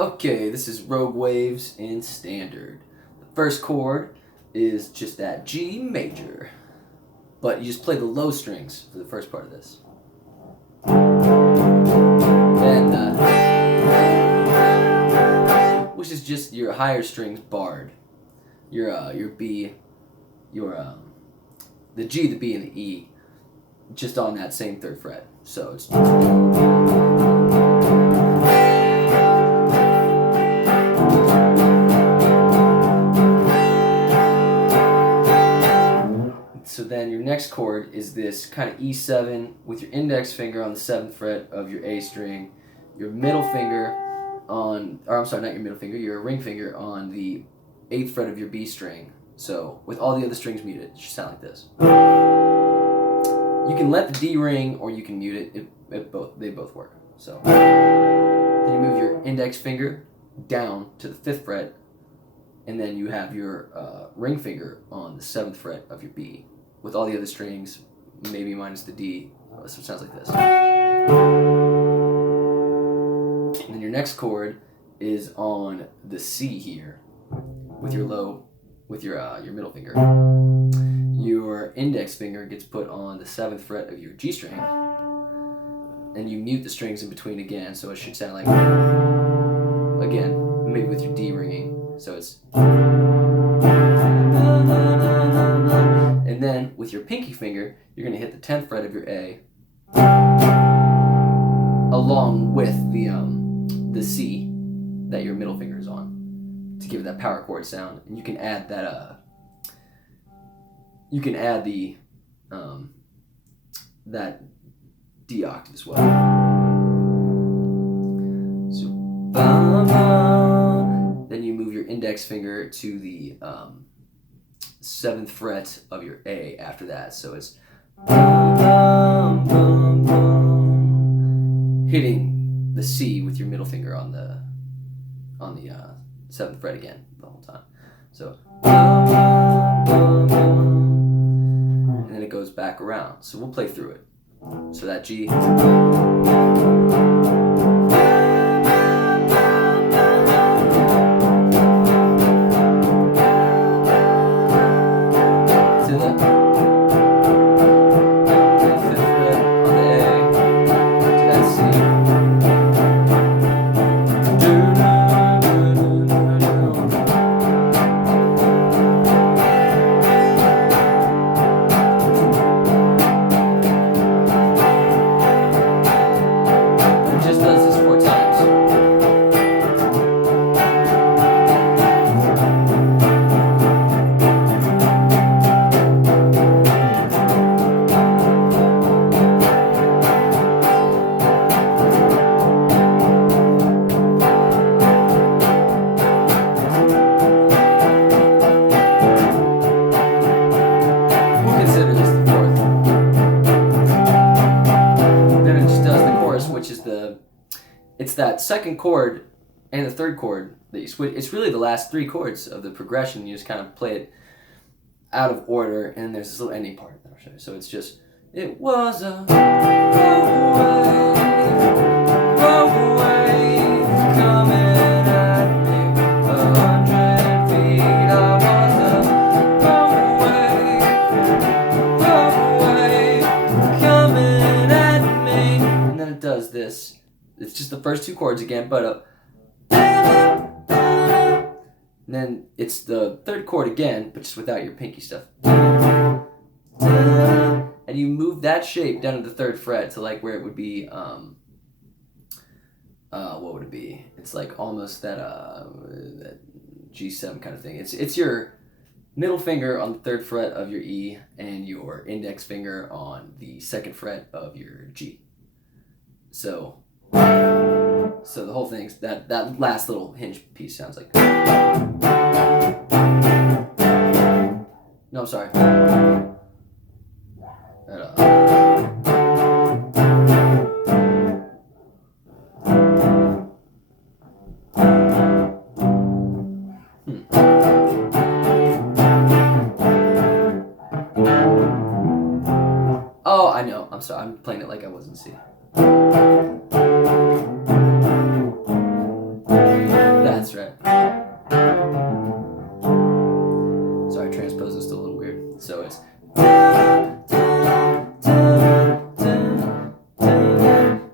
Okay, this is Rogue Waves in Standard. The first chord is just that G major, but you just play the low strings for the first part of this. Then, which is just your higher strings barred. Your B, the G, the B, and the E, just on that same third fret. So it's. So then your next chord is this kind of E7 with your index finger on the 7th fret of your A string, your middle finger on, or I'm sorry, not your middle finger, your ring finger on the 8th fret of your B string. So with all the other strings muted, it should sound like this. You can let the D ring or you can mute it. They both work. So then you move your index finger down to the 5th fret, and then you have your ring finger on the 7th fret of your B. With all the other strings, maybe minus the D, so it sounds like this. And then your next chord is on the C here, with your middle finger. Your index finger gets put on the 7th fret of your G string, and you mute the strings in between again, so it should sound like, again, maybe with your D ringing, so it's. And then with your pinky finger, you're going to hit the 10th fret of your A, along with the C that your middle finger is on, to give it that power chord sound. And you can add that that D octave as well. So then you move your index finger to the 7th fret of your A after that, so it's hitting the C with your middle finger on the 7th fret again the whole time. So and then it goes back around. So we'll play through it. So that G. It's that second chord and the third chord that you switch. It's really the last 3 chords of the progression. You just kind of play it out of order, and there's this little ending part that I'll show you. So it's just, it was a rogue wave coming at me 100 feet. I was a rogue wave coming at me. And then it does this. It's just the first 2 chords again, but and then it's the third chord again, but just without your pinky stuff. And you move that shape down to the 3rd fret to like where it would be. What would it be? It's like almost that G7 kind of thing. It's your middle finger on the 3rd fret of your E and your index finger on the 2nd fret of your G. So the whole thing's that last little hinge piece sounds like. No, I'm sorry. Oh, I know. I'm sorry. I'm playing it like I was in C. this, right? Sorry, transposing is still a little weird. So it's.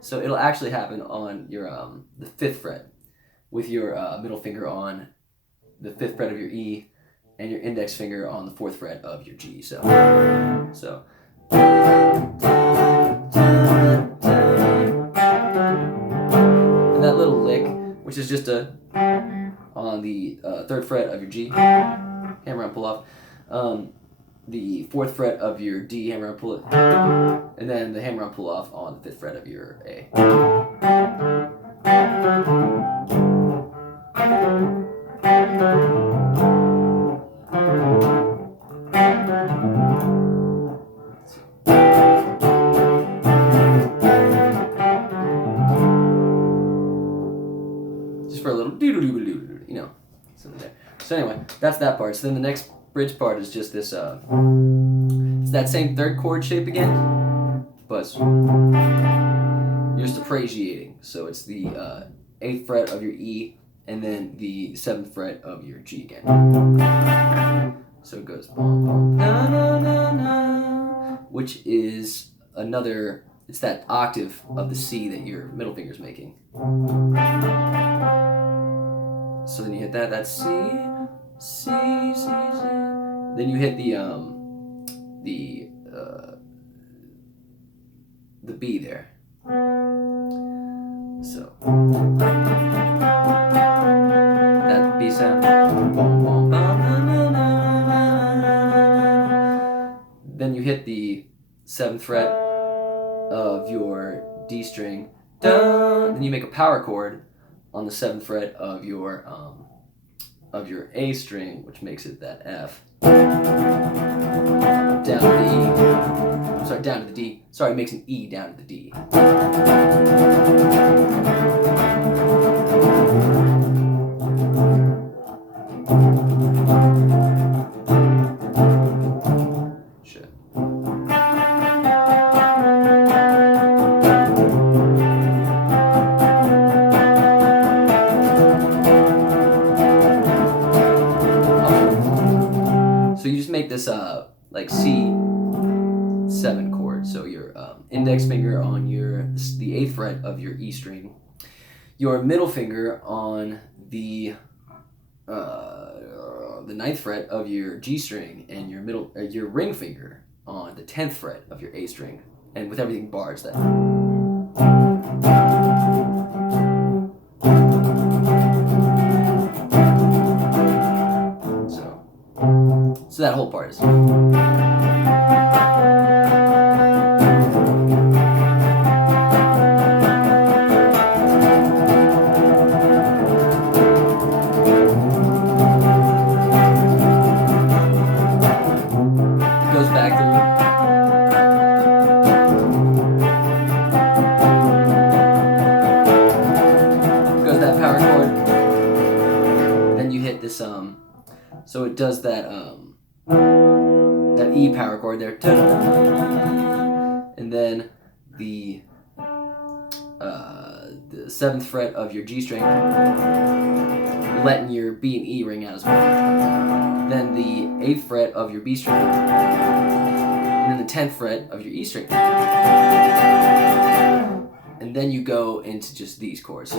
So it'll actually happen on your the 5th fret, with your middle finger on the 5th fret of your E, and your index finger on the 4th fret of your G. So. And that little lick, which is just a on the 3rd fret of your G, hammer on, pull off. The 4th fret of your D, hammer on, pull it, and then the hammer on, pull off on the 5th fret of your A. Just for a little doo-doo-doo-doo-doo, you know, something there. So anyway, that's that part. So then the next bridge part is just this, it's that same 3rd chord shape again, but you're just appreciating. So it's the 8th fret of your E, and then the 7th fret of your G again. So it goes bum, bum, na, na, na, na, which is another, it's that octave of the C that your middle finger's making. So then you hit that, that's C, C, C, C. Then you hit the B there. So that B sound. Then you hit the 7th fret of your D string. Then you make a power chord on the 7th fret of your A string, which makes it that F. Down to the E. Sorry, down to the D. Sorry, it makes an E down to the D. Shit. So you just make this like C7 chord. So your index finger on the 8th fret of your E string, your middle finger on the 9th fret of your G string, and your ring finger on the 10th fret of your A string, and with everything barred that. So that whole part is. Goes back through. Goes that power chord. Then you hit this so it does that that E power chord there. And then the 7th fret of your G string, letting your B and E ring out as well. Then the 8th fret of your B string, and then the 10th fret of your E string. And then you go into just these chords.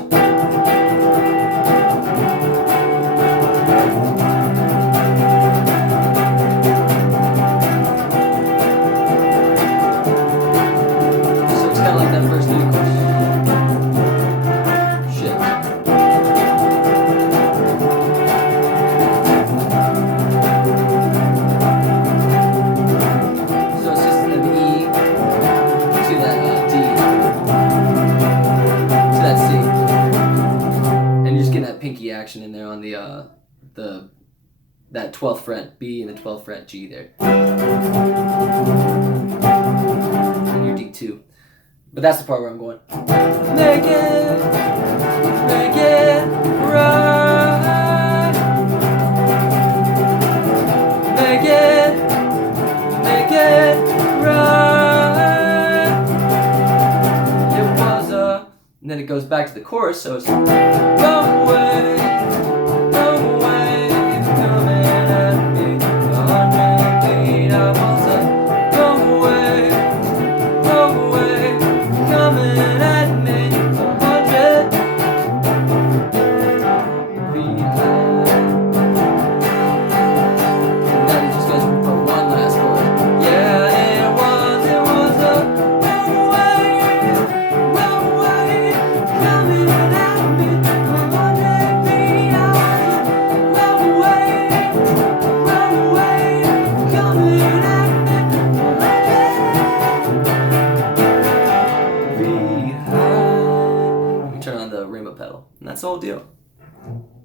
Action in there on that 12th fret B and the 12th fret G there. And your D2. But that's the part where I'm going. Make it right. Make it right. It was and then it goes back to the chorus, so it's come away. the whole deal.